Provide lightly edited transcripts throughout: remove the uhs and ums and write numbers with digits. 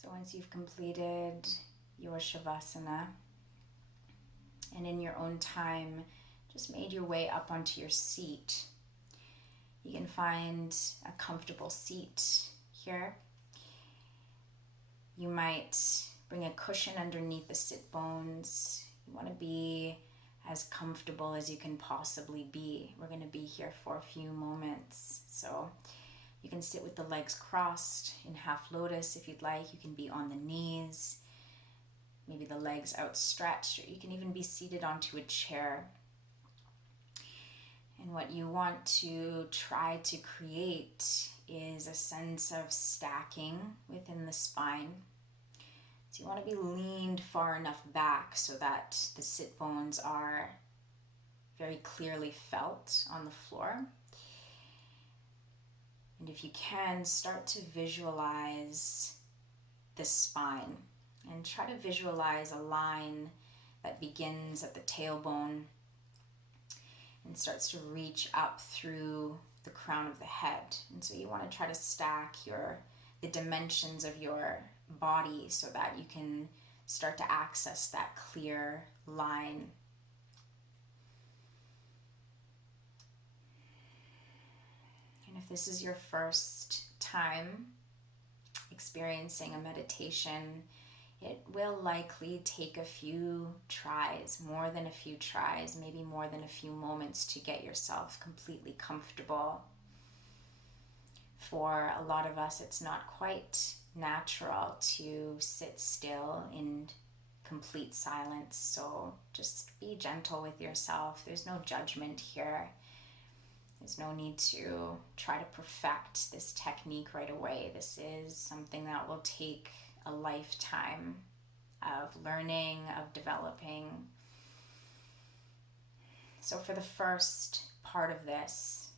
So once you've completed your Shavasana, and in your own time, just made your way up onto your seat, you can find a comfortable seat here. You might bring a cushion underneath the sit bones. You want to be as comfortable as you can possibly be. We're going to be here for a few moments. So you can sit with the legs crossed in half lotus if you'd like. You can be on the knees, maybe the legs outstretched, or you can even be seated onto a chair. And what you want to try to create is a sense of stacking within the spine. So you want to be leaned far enough back so that the sit bones are very clearly felt on the floor. And if you can, start to visualize the spine and try to visualize a line that begins at the tailbone and starts to reach up through the crown of the head. And so you want to try to stack the dimensions of your body so that you can start to access that clear line. And if this is your first time experiencing a meditation, it will likely take a few tries, more than a few tries, maybe more than a few moments to get yourself completely comfortable. For a lot of us, it's not quite natural to sit still in complete silence, so just be gentle with yourself. There's no judgment here. There's no need to try to perfect this technique right away. This is something that will take a lifetime of learning, of developing. So for the first part of this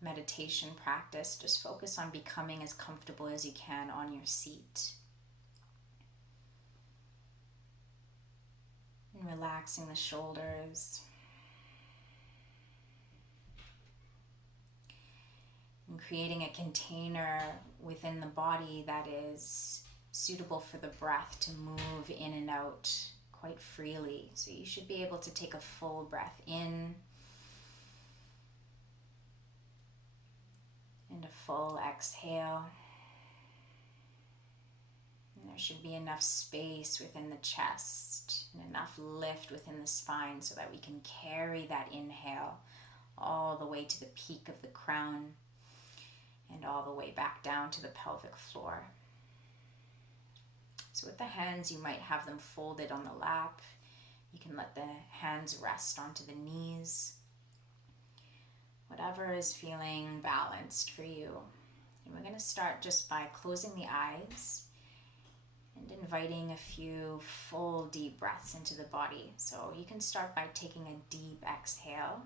meditation practice, just focus on becoming as comfortable as you can on your seat. And relaxing the shoulders. And creating a container within the body that is suitable for the breath to move in and out quite freely. So you should be able to take a full breath in and a full exhale. And there should be enough space within the chest and enough lift within the spine so that we can carry that inhale all the way to the peak of the crown and all the way back down to the pelvic floor. So with the hands, you might have them folded on the lap. You can let the hands rest onto the knees. Whatever is feeling balanced for you. And we're going to start just by closing the eyes and inviting a few full deep breaths into the body. So you can start by taking a deep exhale,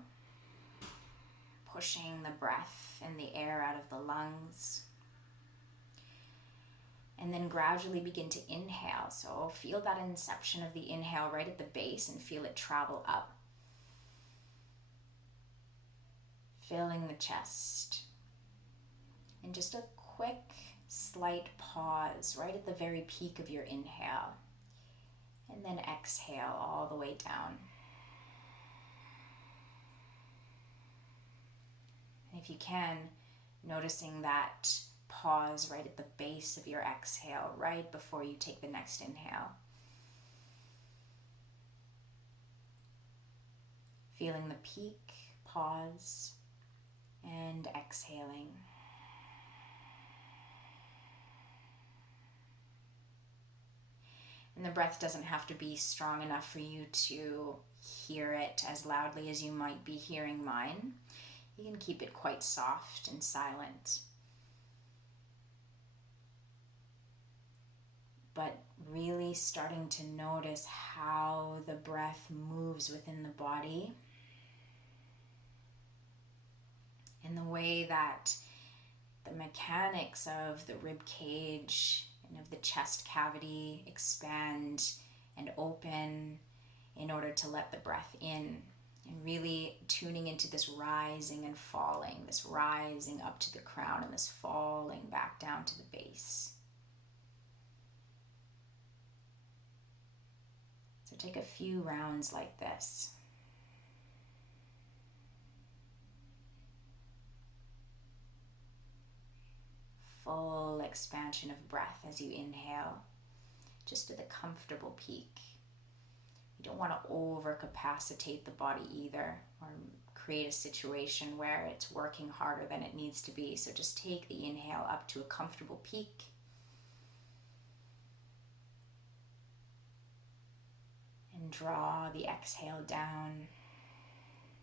pushing the breath and the air out of the lungs. And then gradually begin to inhale. So feel that inception of the inhale right at the base and feel it travel up, filling the chest. And just a quick, slight pause right at the very peak of your inhale. And then exhale all the way down. And if you can, noticing that pause right at the base of your exhale, right before you take the next inhale. Feeling the peak, pause, and exhaling. And the breath doesn't have to be strong enough for you to hear it as loudly as you might be hearing mine. You can keep it quite soft and silent. But really starting to notice how the breath moves within the body and the way that the mechanics of the rib cage and of the chest cavity expand and open in order to let the breath in, and really tuning into this rising and falling, this rising up to the crown and this falling back down to the base. So take a few rounds like this. Full expansion of breath as you inhale, just to the comfortable peak. You don't want to overcapacitate the body either, or create a situation where it's working harder than it needs to be. So just take the inhale up to a comfortable peak. And draw the exhale down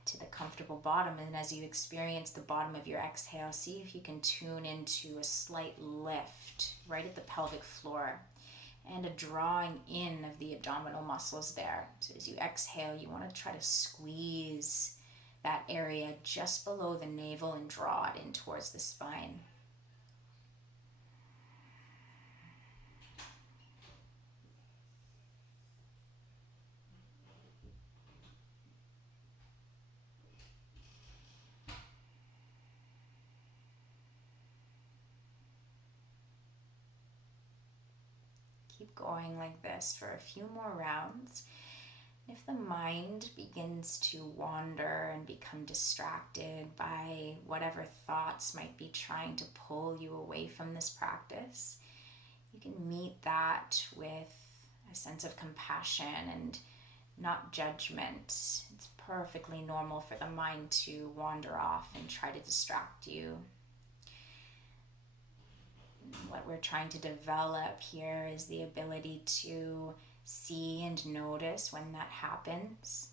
to the comfortable bottom. And as you experience the bottom of your exhale, see if you can tune into a slight lift right at the pelvic floor and a drawing in of the abdominal muscles there. So as you exhale, you want to try to squeeze that area just below the navel and draw it in towards the spine. Keep going like this for a few more rounds. If the mind begins to wander and become distracted by whatever thoughts might be trying to pull you away from this practice, you can meet that with a sense of compassion and not judgment. It's perfectly normal for the mind to wander off and try to distract you. What we're trying to develop here is the ability to see and notice when that happens,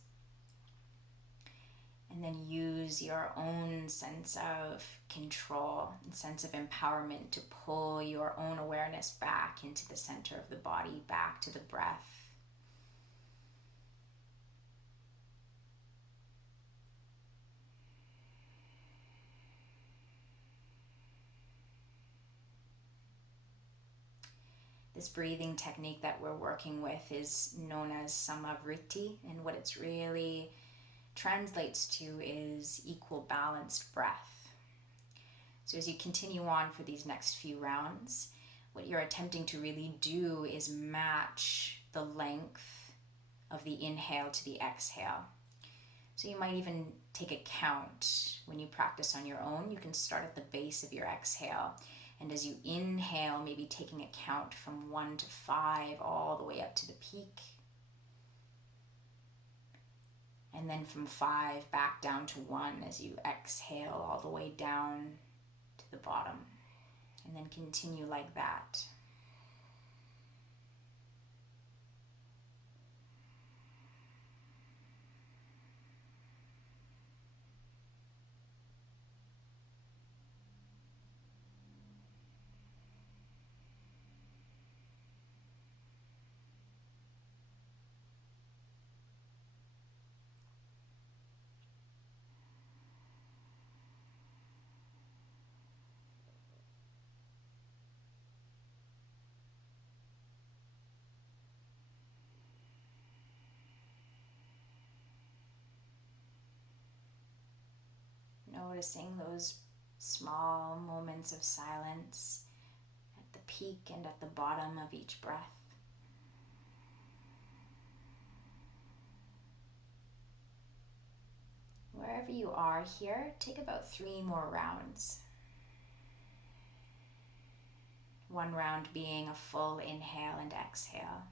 and then use your own sense of control and sense of empowerment to pull your own awareness back into the center of the body, back to the breath. This breathing technique that we're working with is known as samavriti, and what it's really translates to is equal balanced breath. So as you continue on for these next few rounds, what you're attempting to really do is match the length of the inhale to the exhale. So you might even take a count. When you practice on your own, you can start at the base of your exhale. And as you inhale, maybe taking a count from 1 to 5 all the way up to the peak. And then from 5 back down to 1 as you exhale all the way down to the bottom. And then continue like that. Noticing those small moments of silence at the peak and at the bottom of each breath. Wherever you are here, take about 3 more rounds. 1 round being a full inhale and exhale.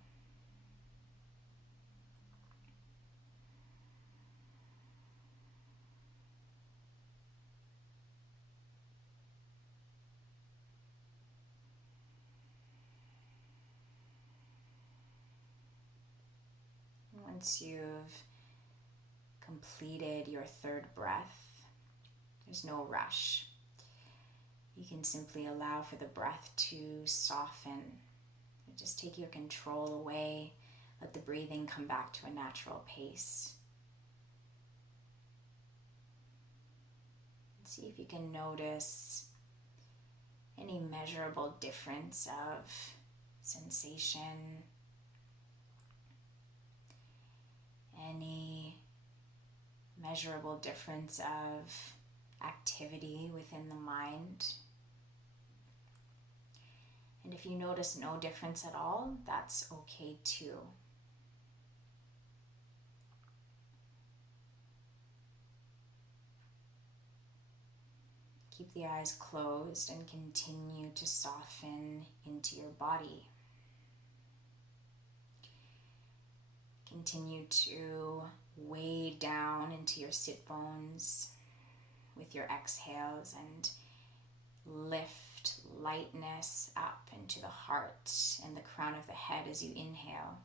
Once you've completed your 3rd breath, there's no rush. You can simply allow for the breath to soften. Just take your control away. Let the breathing come back to a natural pace. See if you can notice any measurable difference of sensation, any measurable difference of activity within the mind. And if you notice no difference at all, that's okay too. Keep the eyes closed and continue to soften into your body. Continue to weigh down into your sit bones with your exhales and lift lightness up into the heart and the crown of the head as you inhale.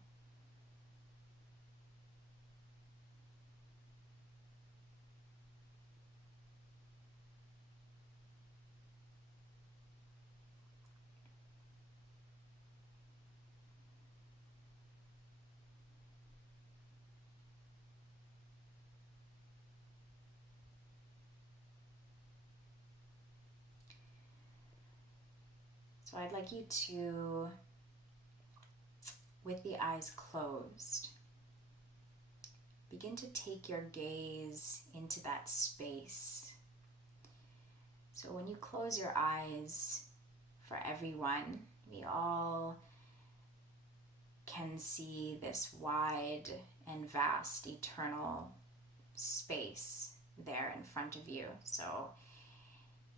So I'd like you to, with the eyes closed, begin to take your gaze into that space. So when you close your eyes, for everyone, we all can see this wide and vast eternal space there in front of you. So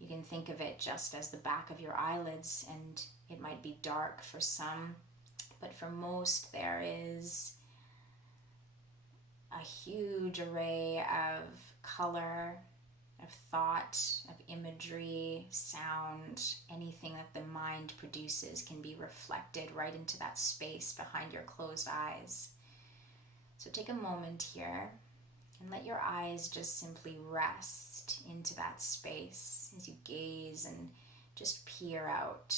you can think of it just as the back of your eyelids, and it might be dark for some, but for most there is a huge array of color, of thought, of imagery, sound. Anything that the mind produces can be reflected right into that space behind your closed eyes. So take a moment here and let your eyes just simply rest into that space as you gaze and just peer out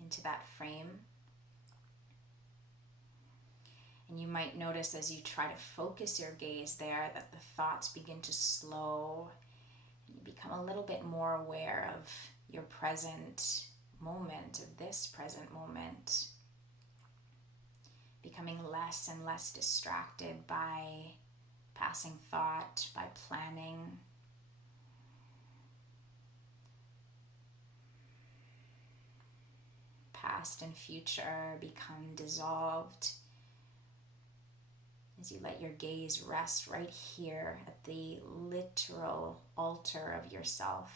into that frame. And you might notice as you try to focus your gaze there that the thoughts begin to slow and you become a little bit more aware of your present moment, of this present moment, becoming less and less distracted by passing thought, by planning. Past and future become dissolved as you let your gaze rest right here at the literal altar of yourself.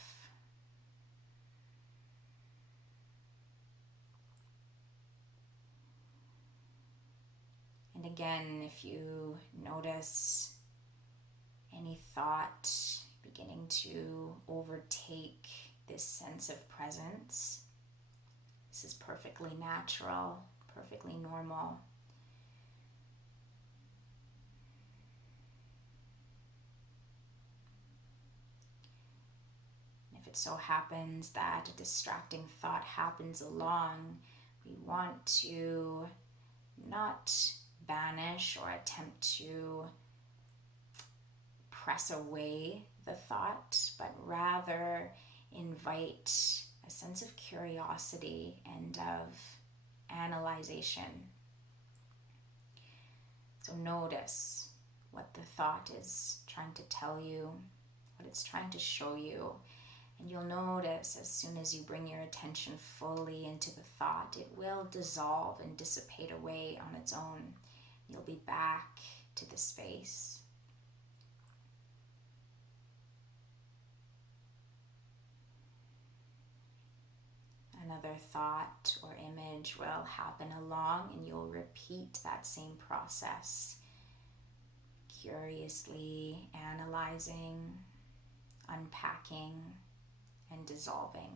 And again, if you notice any thought beginning to overtake this sense of presence, this is perfectly natural, perfectly normal. And if it so happens that a distracting thought happens along, we want to not banish or attempt to press away the thought, but rather invite a sense of curiosity and of analyzation. So notice what the thought is trying to tell you, what it's trying to show you. And you'll notice as soon as you bring your attention fully into the thought, it will dissolve and dissipate away on its own. You'll be back to the space. Another thought or image will happen along and you'll repeat that same process, curiously analyzing, unpacking, and dissolving.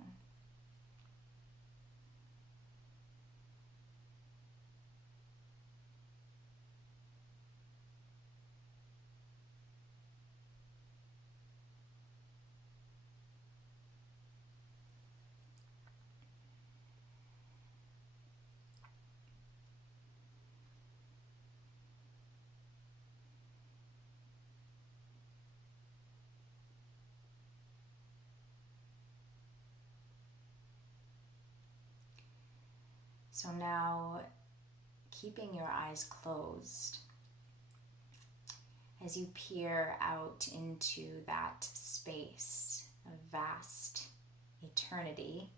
So now, keeping your eyes closed, as you peer out into that space of vast eternity,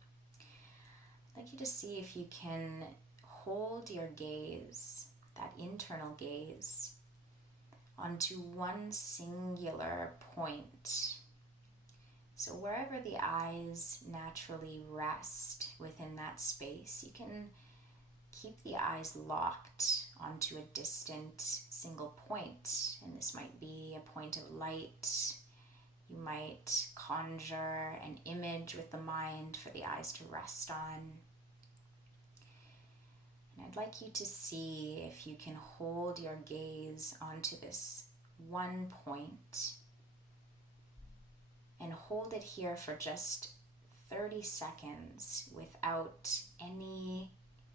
I'd like you to see if you can hold your gaze, that internal gaze, onto one singular point. So wherever the eyes naturally rest within that space, you can keep the eyes locked onto a distant single point. And this might be a point of light. You might conjure an image with the mind for the eyes to rest on. And I'd like you to see if you can hold your gaze onto this one point and hold it here for just 30 seconds without any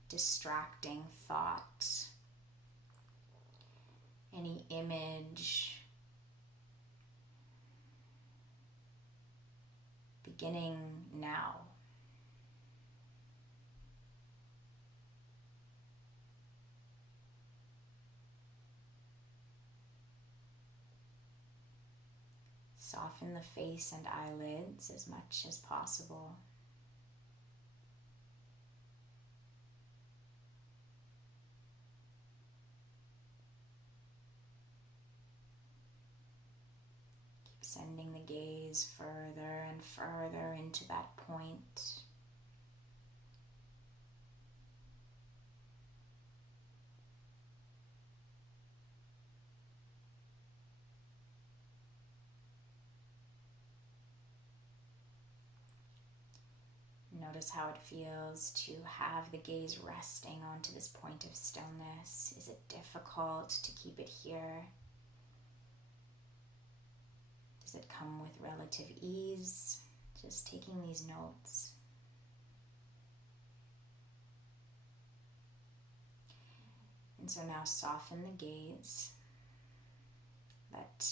distracting thought, any image, beginning now. Soften the face and eyelids as much as possible. Keep sending the gaze further and further into that point. Notice how it feels to have the gaze resting onto this point of stillness. Is it difficult to keep it here? Does it come with relative ease? Just taking these notes. And so now soften the gaze. Let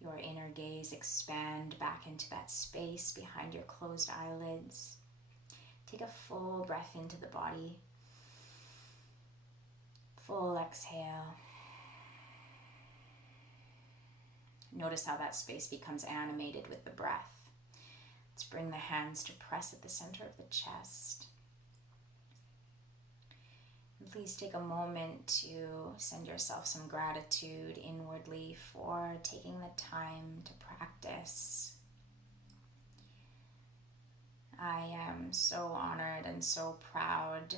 your inner gaze expand back into that space behind your closed eyelids. Take a full breath into the body. Full exhale. Notice how that space becomes animated with the breath. Let's bring the hands to press at the center of the chest. And please take a moment to send yourself some gratitude inwardly for taking the time to practice. I am so honored and so proud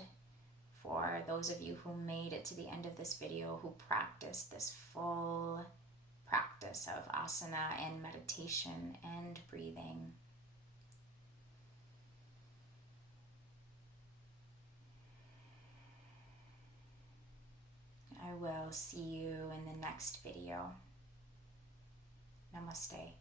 for those of you who made it to the end of this video, who practiced this full practice of asana and meditation and breathing. I will see you in the next video. Namaste.